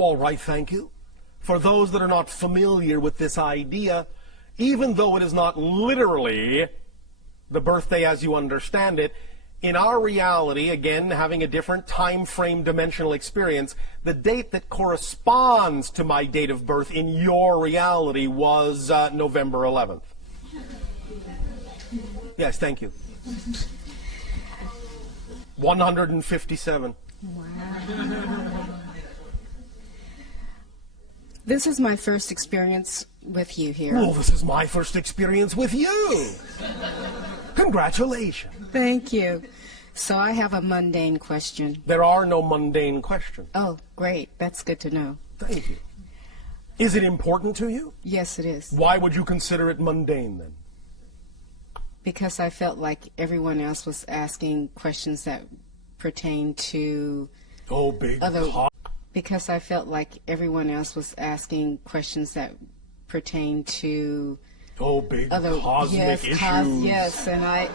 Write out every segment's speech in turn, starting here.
All right, thank you. For those that are not familiar with this idea, even though it is not literally the birthday as you understand it, in our reality, again, having a different time frame dimensional experience, the date that corresponds to my date of birth in your reality was November 11th. Yes, thank you. 157. Wow. This is my first experience with you here. Well, this is my first experience with you. Congratulations. Thank you. So I have a mundane question. There are no mundane questions. Oh, great. That's good to know. Thank you. Is it important to you? Yes, it is. Why would you consider it mundane then? Because I felt like everyone else was asking questions that pertain to Oh, big other. Because I felt like everyone else was asking questions that pertain to Oh, big other cosmic issues. Yes, and I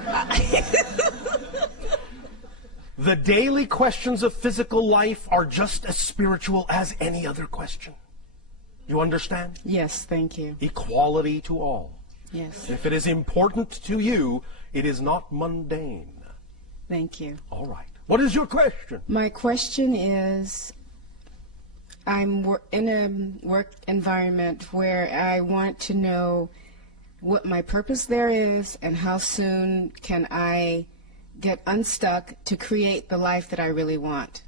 The daily questions of physical life are just as spiritual as any other question. You understand? Yes, thank you. Equality to all. Yes. If it is important to you, it is not mundane. Thank you. All right. What is your question? My question is, I'm in a work environment where I want to know what my purpose there is and how soon can I get unstuck to create the life that I really want,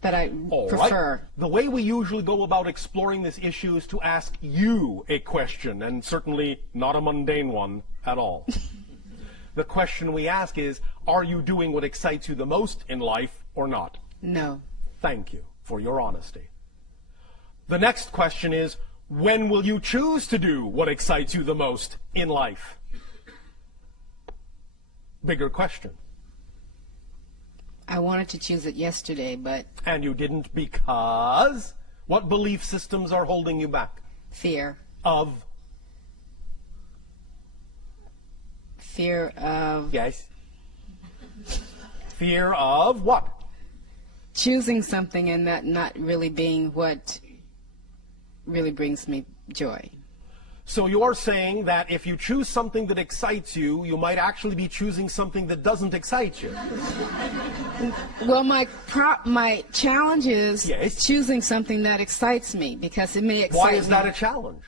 that I prefer. Right. The way we usually go about exploring this issue is to ask you a question, and certainly not a mundane one at all. The question we ask is, are you doing what excites you the most in life or not? No. Thank you for your honesty. The next question is, when will you choose to do what excites you the most in life? Bigger question. I wanted to choose it yesterday, but... And you didn't because? What belief systems are holding you back? Fear. Of? Fear of... Yes. Fear of what? Choosing something and that not really being what really brings me joy. So you're saying that if you choose something that excites you, you might actually be choosing something that doesn't excite you. Well, my challenge is Yes. choosing something that excites me, because it may excite me. Why is that a challenge?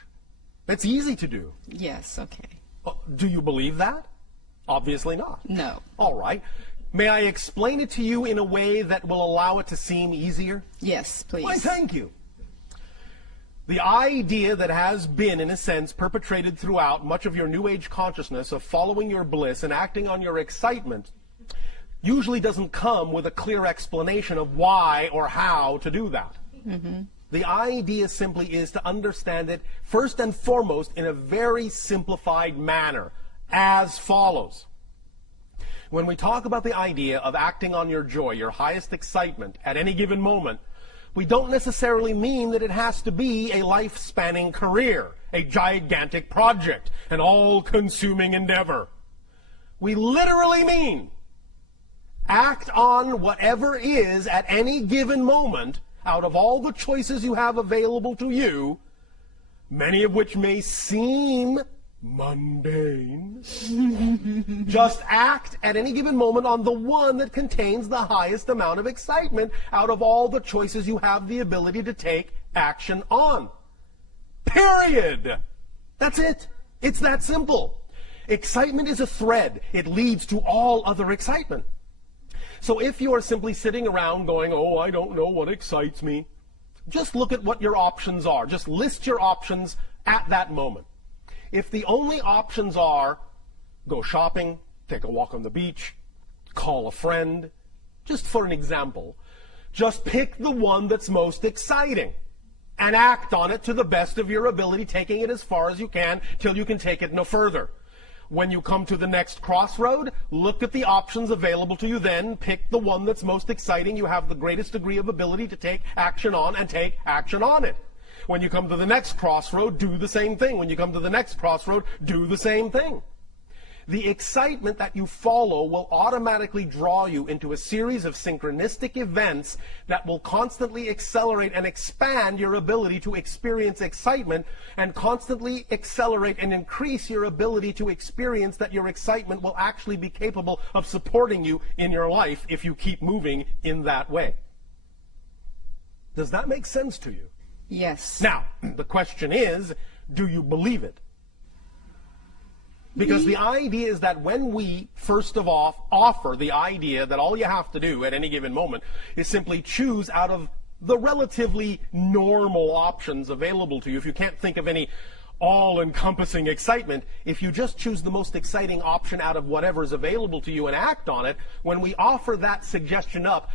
It's easy to do. Yes, okay. Do you believe that? Obviously not. No. All right. May I explain it to you in a way that will allow it to seem easier? Yes, please. Why, thank you. The idea that has been, in a sense, perpetrated throughout much of your New Age consciousness of following your bliss and acting on your excitement usually doesn't come with a clear explanation of why or how to do that. Mm-hmm. The idea simply is to understand it first and foremost in a very simplified manner, as follows. When we talk about the idea of acting on your joy, your highest excitement at any given moment, we don't necessarily mean that it has to be a life-spanning career, a gigantic project, an all-consuming endeavor. We literally mean act on whatever is at any given moment out of all the choices you have available to you, many of which may seem mundane. Just act at any given moment on the one that contains the highest amount of excitement out of all the choices you have the ability to take action on. Period. That's it. It's that simple. Excitement is a thread. It leads to all other excitement. So if you are simply sitting around going, oh, I don't know what excites me, just look at what your options are. Just list your options at that moment. If the only options are go shopping, take a walk on the beach, call a friend, just for an example, just pick the one that's most exciting and act on it to the best of your ability, taking it as far as you can till you can take it no further. When you come to the next crossroad, look at the options available to you then, pick the one that's most exciting, you have the greatest degree of ability to take action on, and take action on it. When you come to the next crossroad, do the same thing. When you come to the next crossroad, do the same thing. the excitement that you follow will automatically draw you into a series of synchronistic events that will constantly accelerate and expand your ability to experience excitement, and constantly accelerate and increase your ability to experience that your excitement will actually be capable of supporting you in your life if you keep moving in that way. Does that make sense to you? Yes. Now, the question is, do you believe it? Because the idea is that when we, first of all, offer the idea that all you have to do at any given moment is simply choose out of the relatively normal options available to you. If you can't think of any all-encompassing excitement, if you just choose the most exciting option out of whatever is available to you and act on it, when we offer that suggestion up,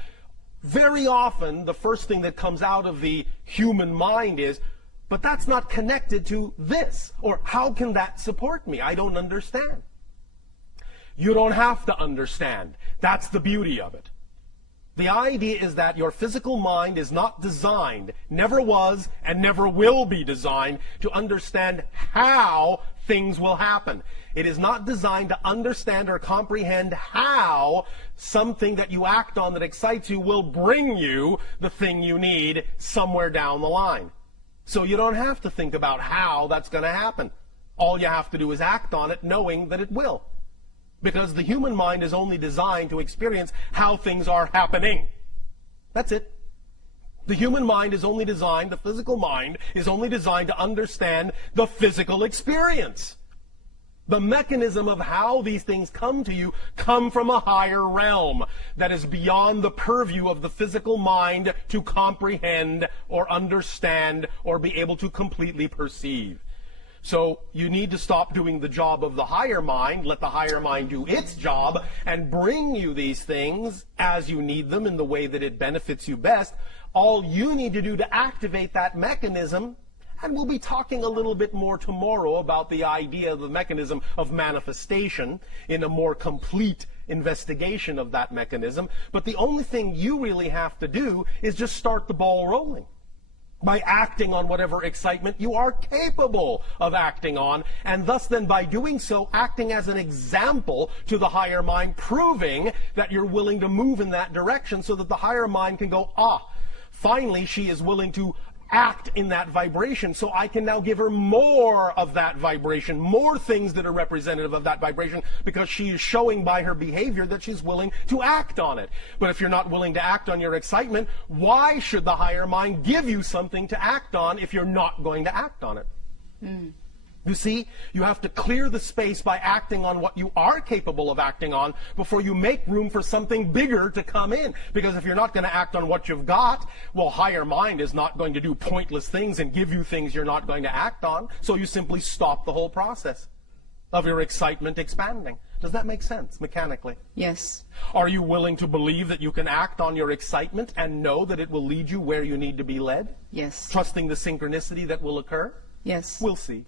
very often the first thing that comes out of the human mind is, but that's not connected to this, or how can that support me? I don't understand. You don't have to understand. That's the beauty of it. The idea is that your physical mind is not designed, never was, and never will be designed to understand how things will happen. It is not designed to understand or comprehend how something that you act on that excites you will bring you the thing you need somewhere down the line. So you don't have to think about how that's going to happen. All you have to do is act on it knowing that it will. Because the human mind is only designed to experience how things are happening. That's it. The human mind is only designed, the physical mind is only designed to understand the physical experience. The mechanism of how these things come to you come from a higher realm that is beyond the purview of the physical mind to comprehend or understand or be able to completely perceive. So you need to stop doing the job of the higher mind, let the higher mind do its job, and bring you these things as you need them in the way that it benefits you best. All you need to do to activate that mechanism, and we'll be talking a little bit more tomorrow about the idea of the mechanism of manifestation in a more complete investigation of that mechanism, but the only thing you really have to do is just start the ball rolling by acting on whatever excitement you are capable of acting on, and thus then by doing so, acting as an example to the higher mind, proving that you're willing to move in that direction so that the higher mind can go, finally she is willing to act in that vibration, so I can now give her more of that vibration, more things that are representative of that vibration, because she is showing by her behavior that she's willing to act on it. But if you're not willing to act on your excitement, why should the higher mind give you something to act on if you're not going to act on it? You see, you have to clear the space by acting on what you are capable of acting on before you make room for something bigger to come in. Because if you're not going to act on what you've got, well, higher mind is not going to do pointless things and give you things you're not going to act on. So you simply stop the whole process of your excitement expanding. Does that make sense mechanically? Yes. Are you willing to believe that you can act on your excitement and know that it will lead you where you need to be led? Yes. Trusting the synchronicity that will occur? Yes. We'll see.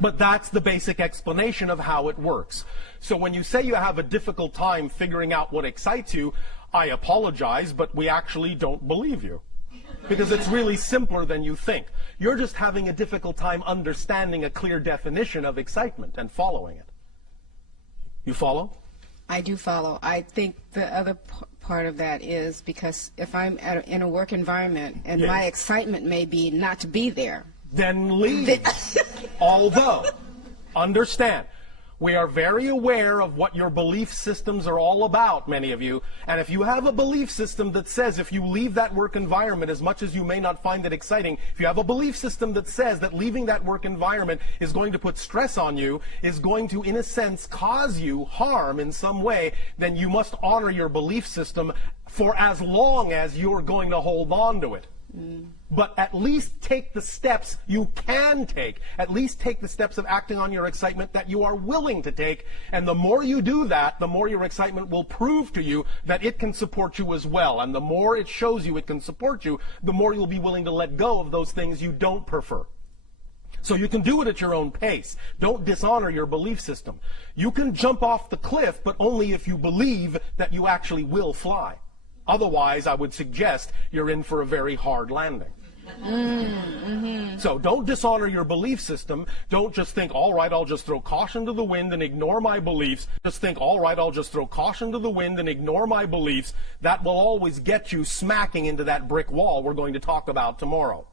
But that's the basic explanation of how it works. So when you say you have a difficult time figuring out what excites you, I apologize, but we actually don't believe you. Because it's really simpler than you think. You're just having a difficult time understanding a clear definition of excitement and following it. You follow? I do follow. I think the other part of that is because if I'm in a work environment and Yes. my excitement may be not to be there. Then leave. Although, understand, we are very aware of what your belief systems are all about, many of you. And if you have a belief system that says if you leave that work environment, as much as you may not find it exciting, if you have a belief system that says that leaving that work environment is going to put stress on you, is going to, in a sense, cause you harm in some way, then you must honor your belief system for as long as you're going to hold on to it. But at least take the steps you can take. At least take the steps of acting on your excitement that you are willing to take. And the more you do that, the more your excitement will prove to you that it can support you as well. And the more it shows you it can support you, the more you'll be willing to let go of those things you don't prefer. So you can do it at your own pace. Don't dishonor your belief system. You can jump off the cliff, but only if you believe that you actually will fly. Otherwise, I would suggest you're in for a very hard landing. So don't dishonor your belief system. Don't just think, all right, I'll just throw caution to the wind and ignore my beliefs. Just think, all right, I'll just throw caution to the wind and ignore my beliefs. That will always get you smacking into that brick wall we're going to talk about tomorrow.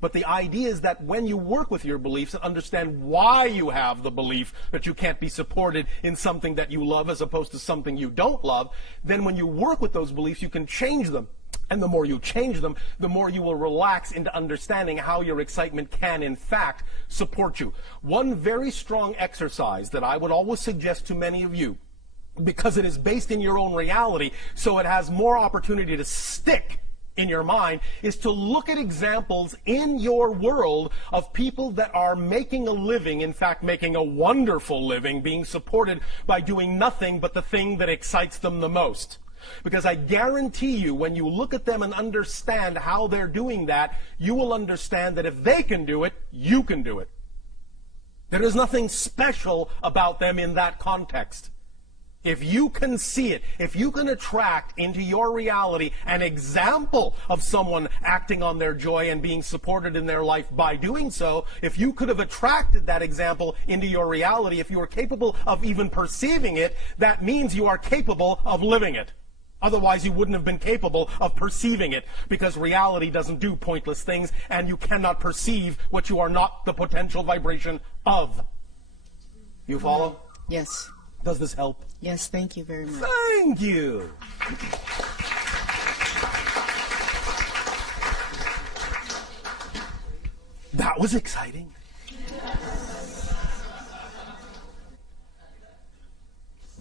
But the idea is that when you work with your beliefs and understand why you have the belief that you can't be supported in something that you love as opposed to something you don't love, then when you work with those beliefs, you can change them. And the more you change them, the more you will relax into understanding how your excitement can, in fact, support you. One very strong exercise that I would always suggest to many of you, because it is based in your own reality, so it has more opportunity to stick in your mind, is to look at examples in your world of people that are making a living, in fact making a wonderful living, being supported by doing nothing but the thing that excites them the most. Because I guarantee you, when you look at them and understand how they're doing that, you will understand that if they can do it, you can do it. There is nothing special about them in that context. If you can see it, if you can attract into your reality an example of someone acting on their joy and being supported in their life by doing so, if you could have attracted that example into your reality, if you are capable of even perceiving it, that means you are capable of living it. Otherwise, you wouldn't have been capable of perceiving it, because reality doesn't do pointless things, and you cannot perceive what you are not the potential vibration of. You follow? Yes. Does this help? Yes, thank you very much. Thank you. That was exciting.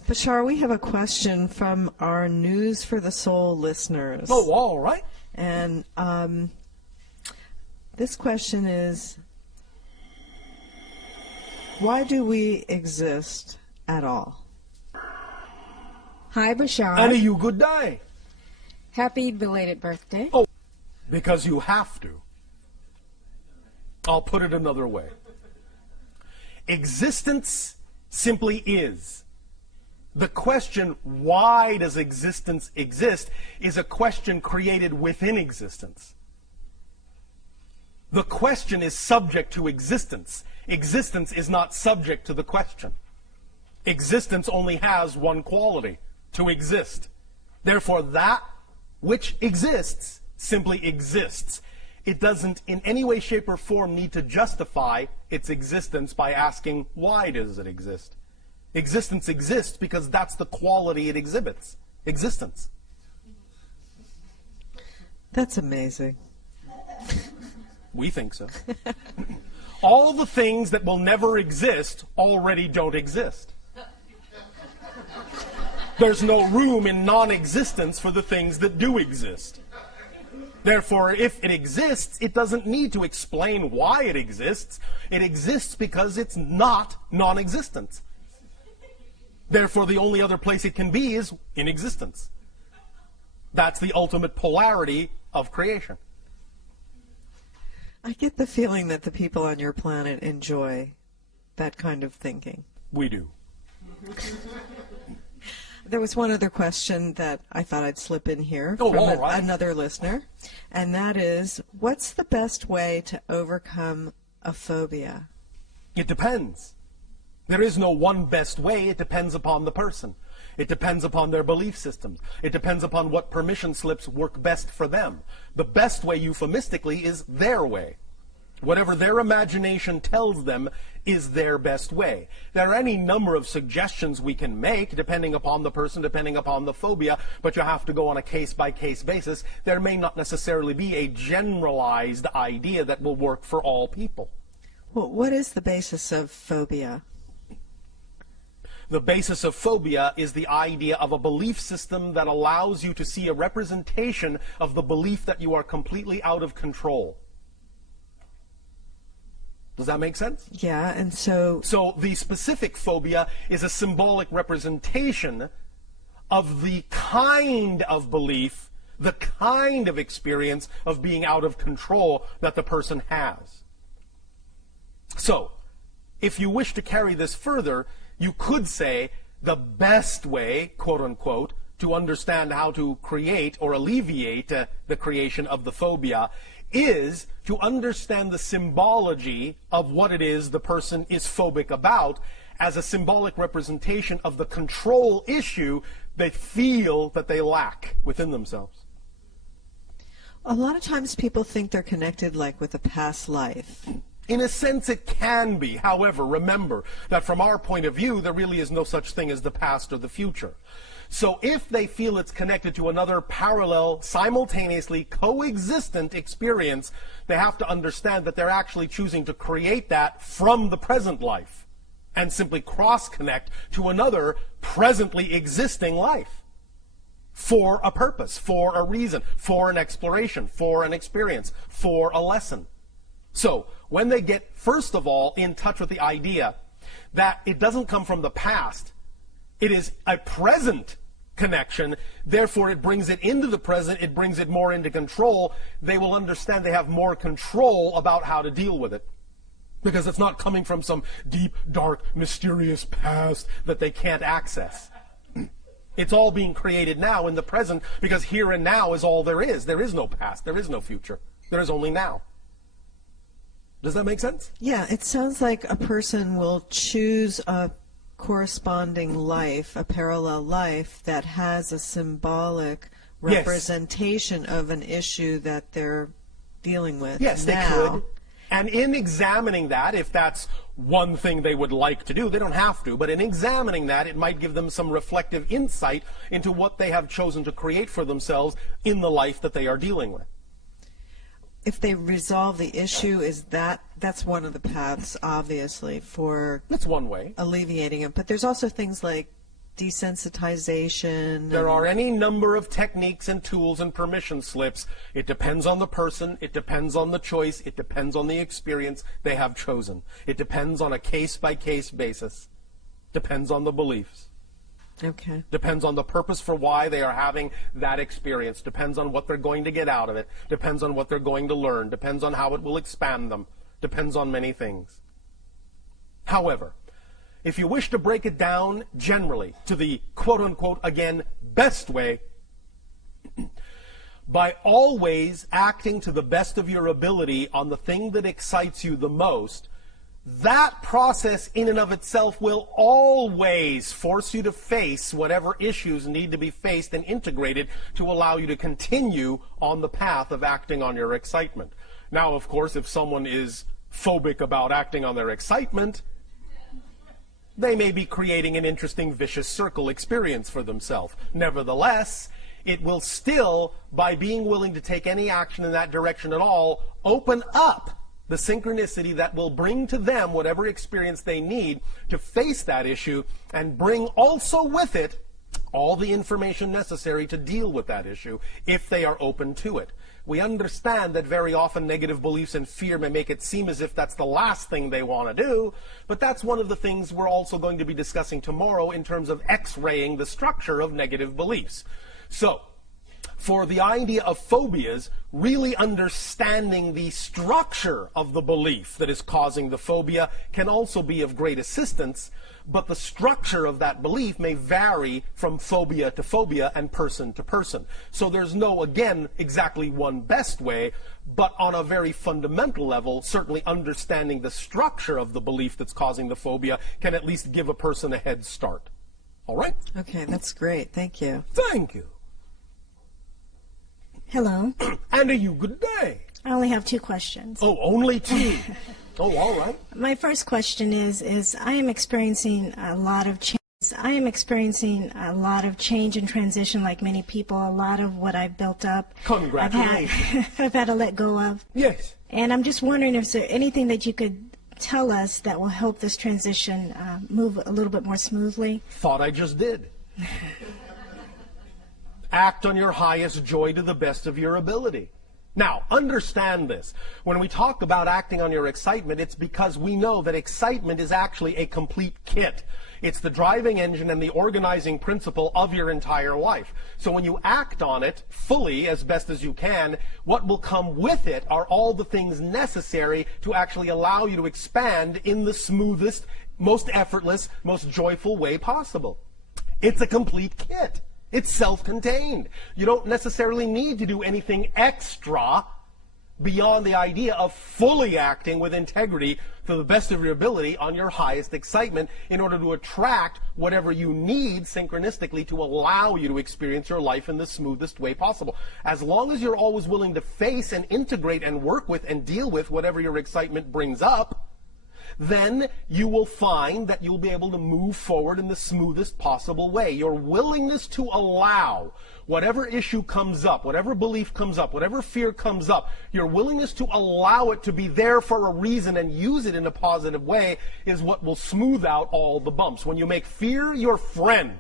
Bashar, we have a question from our News for the Soul listeners. Oh, all right. And this question is, why do we exist at all? Hi, Bashar. And you good day. Happy belated birthday. Oh, because you have to. I'll put it another way. Existence simply is. The question, why does existence exist, is a question created within existence. The question is subject to existence. Existence is not subject to the question. Existence only has one quality: to exist. Therefore, that which exists simply exists. It doesn't in any way, shape, or form need to justify its existence by asking, why does it exist? Existence exists because that's the quality it exhibits. Existence. That's amazing. We think so. All the things that will never exist already don't exist. There's no room in non-existence for the things that do exist. Therefore, if it exists, it doesn't need to explain why it exists. It exists because it's not non-existence. Therefore, the only other place it can be is in existence. That's the ultimate polarity of creation. I get the feeling that the people on your planet enjoy that kind of thinking. We do. There was one other question that I thought I'd slip in here Oh, from all right. another listener, and that is, what's the best way to overcome a phobia? It depends. There is no one best way. It depends upon the person. It depends upon their belief systems. It depends upon what permission slips work best for them. The best way, euphemistically, is their way. Whatever their imagination tells them is their best way. There are any number of suggestions we can make, depending upon the person, depending upon the phobia, but you have to go on a case-by-case basis. There may not necessarily be a generalized idea that will work for all people. Well, what is the basis of phobia? The basis of phobia is the idea of a belief system that allows you to see a representation of the belief that you are completely out of control. Does that make sense? Yeah, and so the specific phobia is a symbolic representation of the kind of belief, the kind of experience of being out of control that the person has. So, if you wish to carry this further, you could say the best way, quote unquote, to understand how to create or alleviate the creation of the phobia is to understand the symbology of what it is the person is phobic about as a symbolic representation of the control issue they feel that they lack within themselves. A lot of times people think they're connected like with a past life. In a sense, it can be. However, remember that from our point of view, there really is no such thing as the past or the future. So if they feel it's connected to another parallel, simultaneously coexistent experience, they have to understand that they're actually choosing to create that from the present life and simply cross-connect to another presently existing life for a purpose, for a reason, for an exploration, for an experience, for a lesson. So when they get, first of all, in touch with the idea that it doesn't come from the past, it is a present connection, therefore it brings it into the present, it brings it more into control, they will understand they have more control about how to deal with it. Because it's not coming from some deep, dark, mysterious past that they can't access. It's all being created now in the present, because here and now is all there is. There is no past, there is no future. There is only now. Does that make sense? Yeah, it sounds like a person will choose a corresponding life, a parallel life that has a symbolic representation of an issue that they're dealing with. Yes, now. they could. And in examining that, if that's one thing they would like to do, they don't have to, but in examining that, it might give them some reflective insight into what they have chosen to create for themselves in the life that they are dealing with. If they resolve the issue, that's one of the paths, obviously, for That's one way. alleviating it. But there's also things like desensitization. There are any number of techniques and tools and permission slips. It depends on the person. It depends on the choice. It depends on the experience they have chosen. It depends on a case-by-case basis. Depends on the beliefs. Okay. Depends on the purpose for why they are having that experience. Depends on what they're going to get out of it. Depends on what they're going to learn. Depends on how it will expand them. Depends on many things. However, if you wish to break it down generally to the quote-unquote, again, best way, by always acting to the best of your ability on the thing that excites you the most, that process in and of itself will always force you to face whatever issues need to be faced and integrated to allow you to continue on the path of acting on your excitement. Now, of course, if someone is phobic about acting on their excitement, they may be creating an interesting vicious circle experience for themselves. Nevertheless, it will still, by being willing to take any action in that direction at all, open up the synchronicity that will bring to them whatever experience they need to face that issue and bring also with it all the information necessary to deal with that issue if they are open to it. We understand that very often negative beliefs and fear may make it seem as if that's the last thing they want to do, but that's one of the things we're also going to be discussing tomorrow in terms of X-raying the structure of negative beliefs. So, for the idea of phobias, really understanding the structure of the belief that is causing the phobia can also be of great assistance, but the structure of that belief may vary from phobia to phobia and person to person. So there's no, again, exactly one best way, but on a very fundamental level, certainly understanding the structure of the belief that's causing the phobia can at least give a person a head start. All right? Okay, that's great. Thank you. Thank you. Hello. And a you good day. I only have 2 questions. Oh, only 2. Oh, all right. My first question is I am experiencing a lot of change. I am experiencing a lot of change and transition like many people. A lot of what I've built up, Congratulations. I've had to let go of. Yes. And I'm just wondering if there's anything that you could tell us that will help this transition move a little bit more smoothly. Thought I just did. Act on your highest joy to the best of your ability. Now, understand this. When we talk about acting on your excitement, it's because we know that excitement is actually a complete kit. It's the driving engine and the organizing principle of your entire life. So when you act on it fully, as best as you can, what will come with it are all the things necessary to actually allow you to expand in the smoothest, most effortless, most joyful way possible. It's a complete kit. It's self-contained. You don't necessarily need to do anything extra beyond the idea of fully acting with integrity to the best of your ability on your highest excitement in order to attract whatever you need synchronistically to allow you to experience your life in the smoothest way possible. As long as you're always willing to face and integrate and work with and deal with whatever your excitement brings up, then you will find that you'll be able to move forward in the smoothest possible way. Your willingness to allow whatever issue comes up, whatever belief comes up, whatever fear comes up, your willingness to allow it to be there for a reason and use it in a positive way is what will smooth out all the bumps. When you make fear your friend,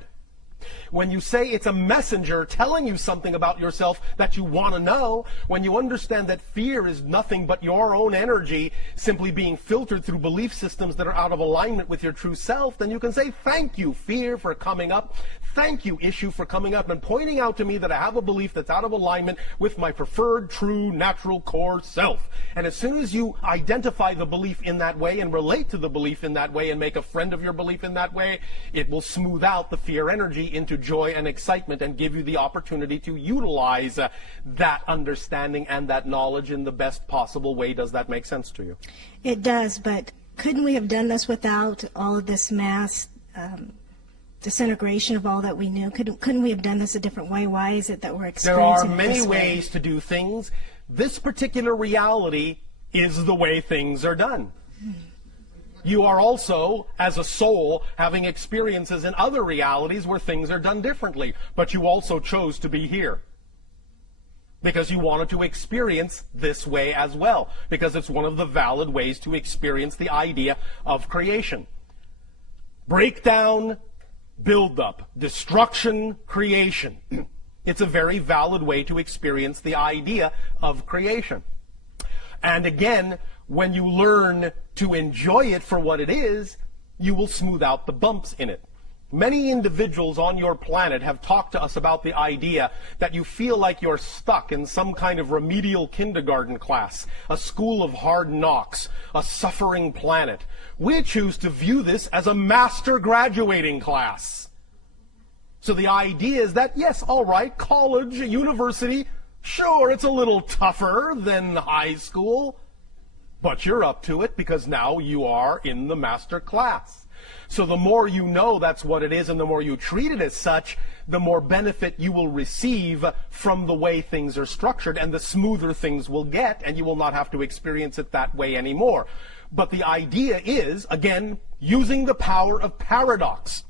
when you say it's a messenger telling you something about yourself that you want to know, when you understand that fear is nothing but your own energy simply being filtered through belief systems that are out of alignment with your true self, then you can say, thank you, fear, for coming up. Thank you, issue, for coming up and pointing out to me that I have a belief that's out of alignment with my preferred, true, natural core self. And as soon as you identify the belief in that way and relate to the belief in that way and make a friend of your belief in that way, it will smooth out the fear energy into joy and excitement and give you the opportunity to utilize that understanding and that knowledge in the best possible way. Does that make sense to you? It does, but couldn't we have done this without all of this mass disintegration of all that we knew? Couldn't we have done this a different way? Why is it that we're experiencing There are many this ways to do things. This particular reality is the way things are done. You are also, as a soul, having experiences in other realities where things are done differently. But you also chose to be here because you wanted to experience this way as well, because it's one of the valid ways to experience the idea of creation. Breakdown, build-up, destruction, creation. It's a very valid way to experience the idea of creation. And again, when you learn to enjoy it for what it is, you will smooth out the bumps in it. Many individuals on your planet have talked to us about the idea that you feel like you're stuck in some kind of remedial kindergarten class, a school of hard knocks, a suffering planet. We choose to view this as a master graduating class. So the idea is that, yes, all right, college, university, sure, it's a little tougher than high school, but you're up to it because now you are in the master class. So the more you know that's what it is and the more you treat it as such, the more benefit you will receive from the way things are structured and the smoother things will get, and you will not have to experience it that way anymore. But the idea is, again, using the power of paradox.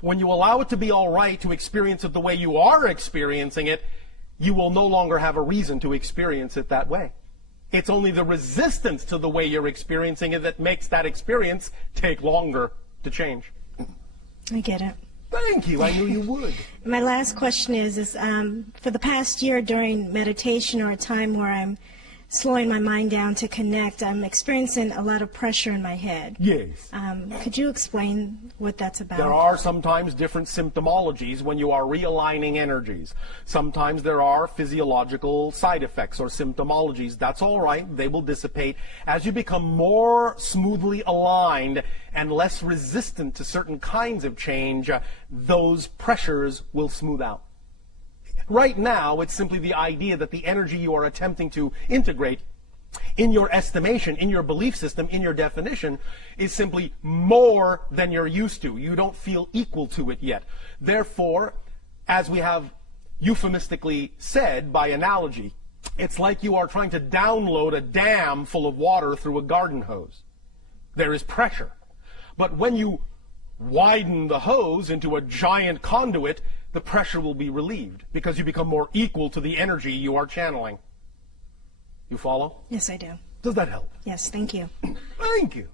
When you allow it to be all right to experience it the way you are experiencing it, you will no longer have a reason to experience it that way. It's only the resistance to the way you're experiencing it that makes that experience take longer to change. I get it. Thank you. I knew you would. My last question is for the past year during meditation or a time where I'm slowing my mind down to connect, I'm experiencing a lot of pressure in my head. Yes. Could you explain what that's about? There are sometimes different symptomologies when you are realigning energies. Sometimes there are physiological side effects or symptomologies. That's all right. They will dissipate. As you become more smoothly aligned and less resistant to certain kinds of change, those pressures will smooth out. Right now, it's simply the idea that the energy you are attempting to integrate in your estimation, in your belief system, in your definition, is simply more than you're used to. You don't feel equal to it yet. Therefore, as we have euphemistically said by analogy, it's like you are trying to download a dam full of water through a garden hose. There is pressure. But when you widen the hose into a giant conduit, the pressure will be relieved because you become more equal to the energy you are channeling. You follow? Yes, I do. Does that help? Yes, thank you. Thank you.